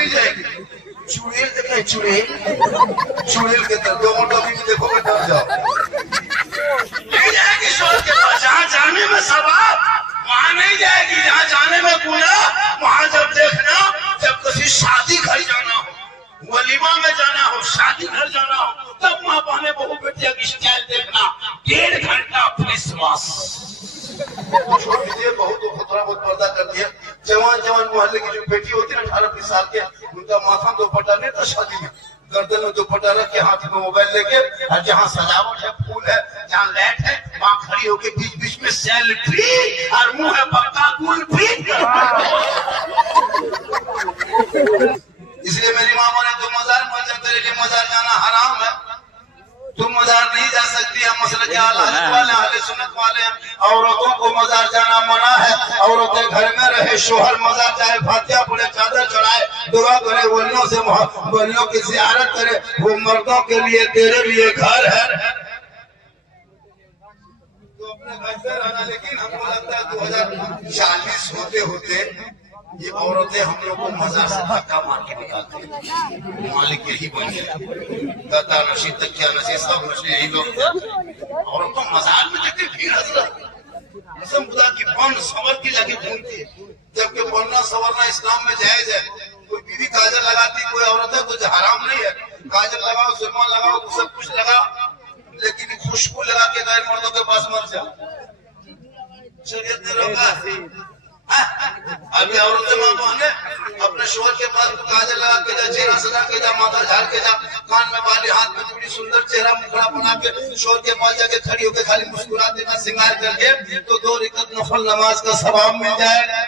नहीं जाएगी। चुड़ैल देखे, चुड़ैल चुड़ैल के तरह दो मोटो भी देखोगे डर जाओ। नहीं जाएगी शोर के पास। जहाँ जाने में सवाब वहाँ नहीं जाएगी। जहाँ जाने में गुनाह वहाँ जब देखना, जब किसी शादी घर जाना हो, वलीमा में जाना हो, शादी घर जाना हो, तब माँ बहने बहू बेटिया की स्टाइल देखना। 1.5 घंटा फेस वॉश छोड़ दीजिए, बहुत खतरा बहुत पर्दा कर दिया। जवान जवान मोहल्ले की जो बेटी होती है 18-20 साल के, उनका माथा दुपट्टा नहीं था शादी में, गर्दन में दुपट्टा रख के हाथ में मोबाइल लेके, और जहाँ सजावट है, फूल है, जहाँ लाइट है, वहाँ खड़ी होके बीच बीच में सेल्फी और मुंह है पक्का कुल्फी। इसलिए मेरी माँ बोले तुम मजार मत जा, तेरे लिए मजार जाना हराम है, तुम मजार नहीं जा सकती। हम मसले के अहले सुन्नत वाले हैं, औरतों को मजार जाना मना है। औरतें घर में रहे, शोहर मजार जाए, फातिहा पढ़े, चादर चढ़ाए, दुआ करे, वलियों से वलियों की ज़ियारत करे। वो मर्दों के लिए, तेरे लिए घर है, तो अपने घर से रहना। लेकिन हमको लगता है 2040 होते होते ये औरतें हम लोग को मजार से धक्का मार के निकालते हैं। मालिक यही बन गया, दाता नशीद तक क्या नशीद सब नशीद यही लोग थे। औरतों मजार में जाके भीड़ कसम खुदा की बन सवर की जाके घूमती है, जबकि बनना सवरना इस्लाम में जायज है। कोई बीवी काजल लगाती, कोई औरत है, कुछ हराम नहीं है। काजल लगाओ, सुरमा लगाओ, सब कुछ लगाओ, लेकिन खुशबू लगा के गैर मर्दों के पास मत जाओ, शरीयत ने रोका। अभी औरतें माँ बहने अपने शोहर के पास काजल लगा के जा, चेहरा सजा के जा, माथा झाड़ के जा, कान में बाली, हाथ में चूड़ी, सुंदर चेहरा मुखड़ा बना के शोहर के पास जाके खड़ी होकर खाली मुस्कुरा देना, श्रृंगार करके, तो 2 रकात नफल नमाज का सवाब मिल जाएगा।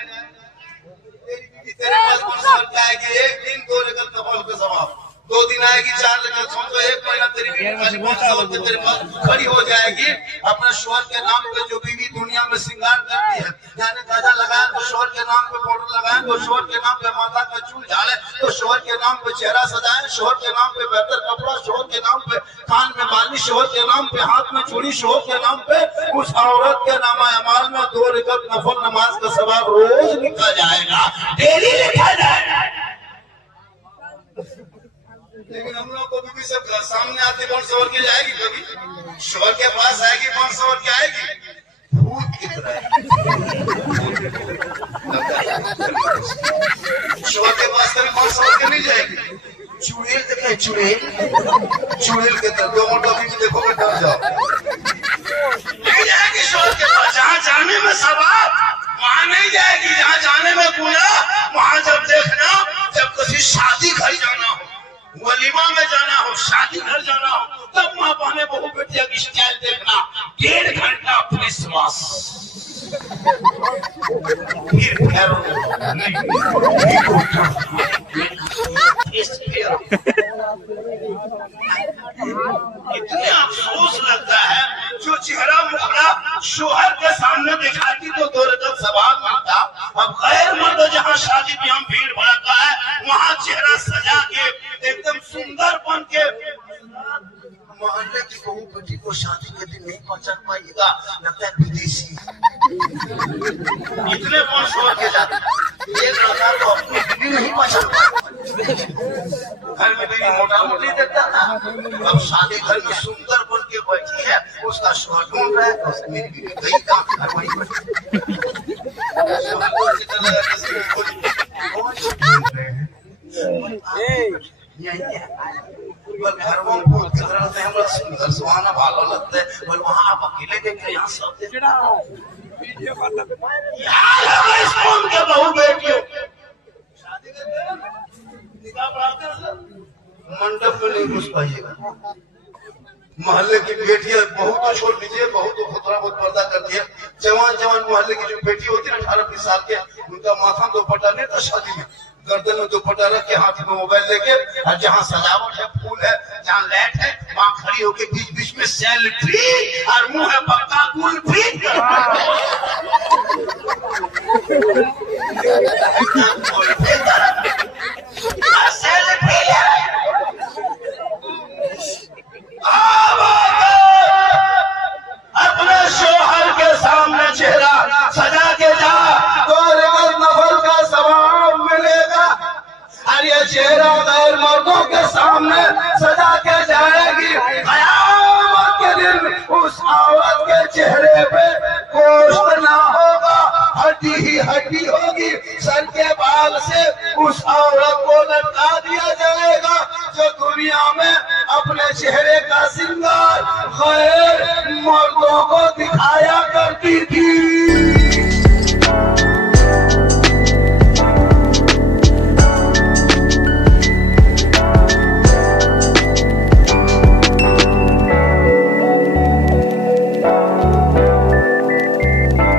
तेरे पास कौन आएगी? एक दिन 2 रकात नफल का सवाब, 2 दिन आएगी 4 रकात, समझो 1 महीना तेरी बीवी तेरे पास खड़ी हो जाएगी। अपने शोहर के नाम पे जो बीवी दुनिया में श्रृंगार करती है, यानी काजल लगाए तो शोहर के नाम पे, पाउडर लगाए तो शोहर के नाम पे, माथा पे चूल झाड़े तो शोहर के नाम पे, चेहरा सजाए शोहर के नाम पे, बेहतर कपड़ा शोहर के नाम पे, कान में बाली शोहर के नाम पे, हाथ में चूड़ी शोहर के नाम पे, उस औरत के नाम अमाल में 2 रकात नफल नमाज का सवाब रोज लिखा जाएगा, डेली लिखा जाएगा। लेकिन हम लोग को भी सब सामने आते कौन सवर के जाएगी, कभी शोहर के पास आएगी, कौन सवर के आएगी, भूत की तरह। शोहर के पास कभी कौन सवर के नहीं जाएगी। चुड़ैल देखे, चुड़ैल चुड़ैल के तरह दो मोटो भी देखोगे डर जाओ। नहीं जाएगी शोहर के पास। जहाँ जाने में सवाब वहाँ नहीं जाएगी। जहाँ जाने में गुनाह वहाँ जब देखना, जब किसी शादी घर जाना हो, वलीमा में जाना हो, शादी घर जाना हो, तब माँ बहने बहू बेटिया की स्टाइल देखना। 1.5 घंटा फेस वॉश, इतने अफसोस लगता है, जो चेहरा मुखड़ा शोहर के सामने दिखाती तो 2 रकात सवाब मिलता। अब गैर मर्द जहाँ शादी में हम भीड़ भड़का है, वहाँ चेहरा सजा के एकदम सुंदर बन के, मोहल्ले की बहू बेटी को शादी के दिन नहीं पहचान पाएगा, लगता है विदेशी। इतने कौन शोर के जाते, एक लड़का तो अपनी बीवी नहीं पहचान पाता। घर में बीवी मोटा मोटी देखता था, अब शादी घर में सुंदर बन के बैठी है, उसका शोहर ढूंढ रहा है, मेरी बीवी गई काम घर वही बैठी। सुंदर सुहाना भालो लगता है, बोल वहाँ आप अकेले देखते, यहाँ सब देखते। बहू बेटियों मंडप में नहीं घुस पाइएगा। मोहल्ले की बेटियां बहुत तो छोड़ दीजिए, बहुत तो खतरा बहुत पर्दा कर दिया। जवान जवान मोहल्ले की जो बेटी होती है 18-20 साल के, उनका माथा दुपट्टा नहीं था शादी में, गर्दन में दुपट्टा रख के हाथ में मोबाइल लेके, और जहाँ सजावट है, फूल है, जहाँ लाइट है, वहाँ खड़ी होके बीच बीच में सेल्फी और मुंह है पक्का कुल्फी। अपने शोहर के सामने चेहरा सजा के जा, 2 रकात नफल का सवाब मिलेगा। और ये सामने सजा के जाएगी। कयामत के दिन उस औरत के चेहरे पे गोश्त ना होगा, हड्डी ही हड्डी होगी। सर के बाल से उस औरत को लटका दिया जाएगा जो दुनिया में अपने चेहरे का श्रृंगार गैर मर्दों को दिखाया करती थी।